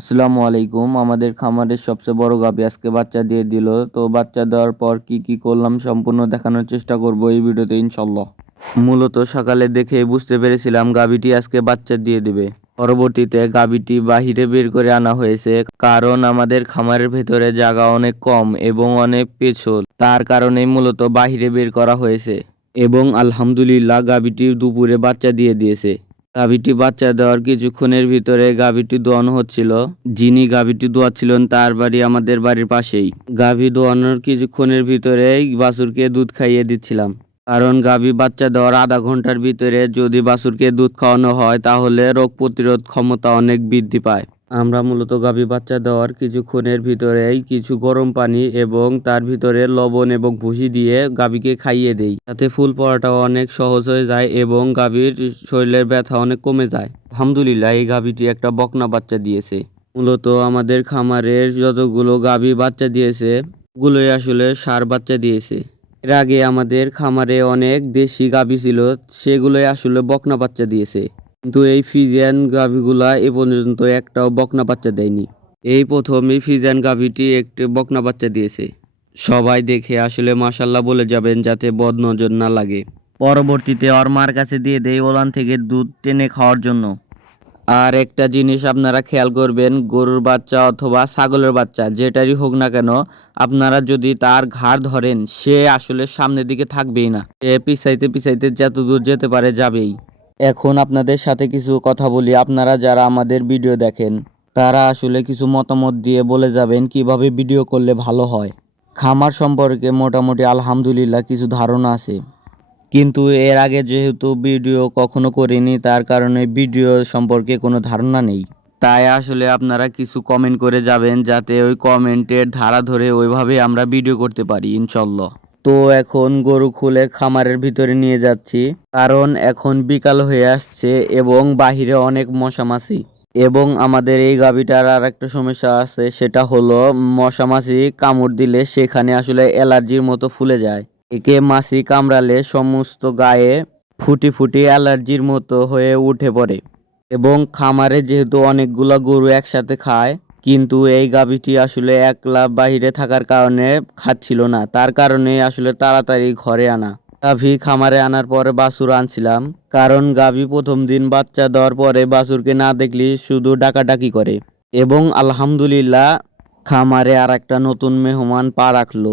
আসসালামু আলাইকুম। আমাদের খামারের সবচেয়ে বড় গাভী আজকে বাচ্চা দিয়ে দিল। তো বাচ্চা দেওয়ার পর কি কি করলাম সম্পূর্ণ দেখানোর চেষ্টা করব এই ভিডিওতে ইনশাল্লাহ। মূলত সকালে দেখে বুঝতে পেরেছিলাম গাভীটি আজকে বাচ্চা দিয়ে দিবে। পরবর্তীতে গাভীটি বাহিরে বের করে আনা হয়েছে, কারণ আমাদের খামারের ভেতরে জায়গা অনেক কম এবং অনেক পেছল, তার কারণেই মূলত বাহিরে বের করা হয়েছে। এবং আলহামদুলিল্লাহ গাভীটি দুপুরে বাচ্চা দিয়ে দিয়েছে। গাভীটি বাচ্চা দেওয়ার কিছুক্ষণের ভিতরে গাভীটি দোয়ানো হচ্ছিল। যিনি গাভীটি দোয়াচ্ছিলেন তার বাড়ি আমাদের বাড়ির পাশেই। গাভী দোয়ানোর কিছুক্ষণের ভিতরেই বাছুরকে দুধ খাইয়ে দিচ্ছিলাম, কারণ গাভী বাচ্চা দেওয়ার আধা ঘন্টার ভিতরে যদি বাছুরকে দুধ খাওয়ানো হয় তাহলে রোগ প্রতিরোধ ক্ষমতা অনেক বৃদ্ধি পায়। আমরা মূলত গাভী বাচ্চা দেওয়ার কিছুক্ষণের ভিতরেই কিছু গরম পানি এবং তার ভিতরে লবণ এবং ভুসি দিয়ে গাভীকে খাইয়ে দেই, যাতে ফুল পড়াটাও অনেক সহজ হয়ে যায় এবং গাভীর শরীরের ব্যথা অনেক কমে যায়। আলহামদুলিল্লাহ এই গাভীটি একটা বকনা বাচ্চা দিয়েছে। মূলত আমাদের খামারের যতগুলো গাভী বাচ্চা দিয়েছে ওগুলোই আসলে ষাঁড় বাচ্চা দিয়েছে। এর আগে আমাদের খামারে অনেক দেশি গাভী ছিল, সেগুলোই আসলে বকনা বাচ্চা দিয়েছে। কিন্তু এই ফ্রিজিয়ান গাভীগুলা এ পর্যন্ত একটাও বকনা বাচ্চা দেয়নি। এই প্রথম এই ফ্রিজিয়ান গাভীটি একটি বকনা বাচ্চা দিয়েছে। সবাই দেখে আসলে মাশাল্লাহ বলে যাবেন, যাতে বদ নজর না লাগে। পরবর্তীতে ওর মার কাছে দিয়ে দেই ওলান থেকে দুধ টেনে খাওয়ার জন্য। আর একটা জিনিস আপনারা খেয়াল করবেন, গরুর বাচ্চা অথবা ছাগলের বাচ্চা যেটারই হোক না কেন, আপনারা যদি তার ঘাড় ধরেন সে আসলে সামনের দিকে থাকবেই না, সে পিছাইতে পিছাইতে যত দূর যেতে পারে যাবেই। এখন আপনাদের সাথে কিছু কথা বলি, আপনারা যারা আমাদের ভিডিও দেখেন তারা আসলে কিছু মতামত দিয়ে বলে যাবেন কিভাবে ভিডিও করলে ভালো হয়। খামার সম্পর্কে মোটামুটি আলহামদুলিল্লাহ কিছু ধারণা আছে, কিন্তু এর আগে যেহেতু ভিডিও কখনো করিনি তার কারণে ভিডিও সম্পর্কে কোনো ধারণা নেই। তাই আসলে আপনারা কিছু কমেন্ট করে যাবেন, যাতে ওই কমেন্টের ধারা ধরে ওইভাবে আমরা ভিডিও করতে পারি ইনশাল্লাহ। তো এখন গরু খুলে খামারের ভিতরে নিয়ে যাচ্ছি, কারণ এখন বিকাল হয়ে আসছে এবং বাহিরে অনেক মশা মাছি। এবং আমাদের এই গাভীটার আর একটা সমস্যা আছে, সেটা হলো মশা মাছি কামড় দিলে সেখানে আসলে অ্যালার্জির মতো ফুলে যায়। একে মাছি কামড়ালে সমস্ত গায়ে ফুটি ফুটি অ্যালার্জির মতো হয়ে উঠে পড়ে। এবং খামারে যেহেতু অনেকগুলা গরু একসাথে খায়, কিন্তু এই গাভীটি আসলে একলা বাহিরে থাকার কারণে খাচ্ছিল না, তার কারণে আসলে তাড়াতাড়ি ঘরে আনা। গাভী খামারে আনার পরে বাছুর আনছিলাম, কারণ গাভী প্রথম দিন বাচ্চা দেওয়ার পরে বাছুরকে না দেখলি শুধু ডাকাডাকি করে। এবং আলহামদুলিল্লাহ খামারে আর একটা নতুন মেহমান পা রাখলো।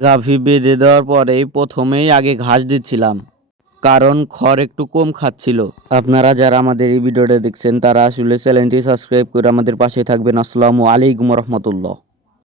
গাভী বেঁধে দেওয়ার পরেই প্রথমেই আগে ঘাস দিচ্ছিলাম, কারণ খড় একটু কম খাচ্ছিল। আপনারা যারা আমাদের এই ভিডিওটা দেখছেন তারা আসলে চ্যানেলটি সাবস্ক্রাইব করে আমাদের পাশে থাকবেন। আসসালামু আলাইকুম রহমতুল্লাহ।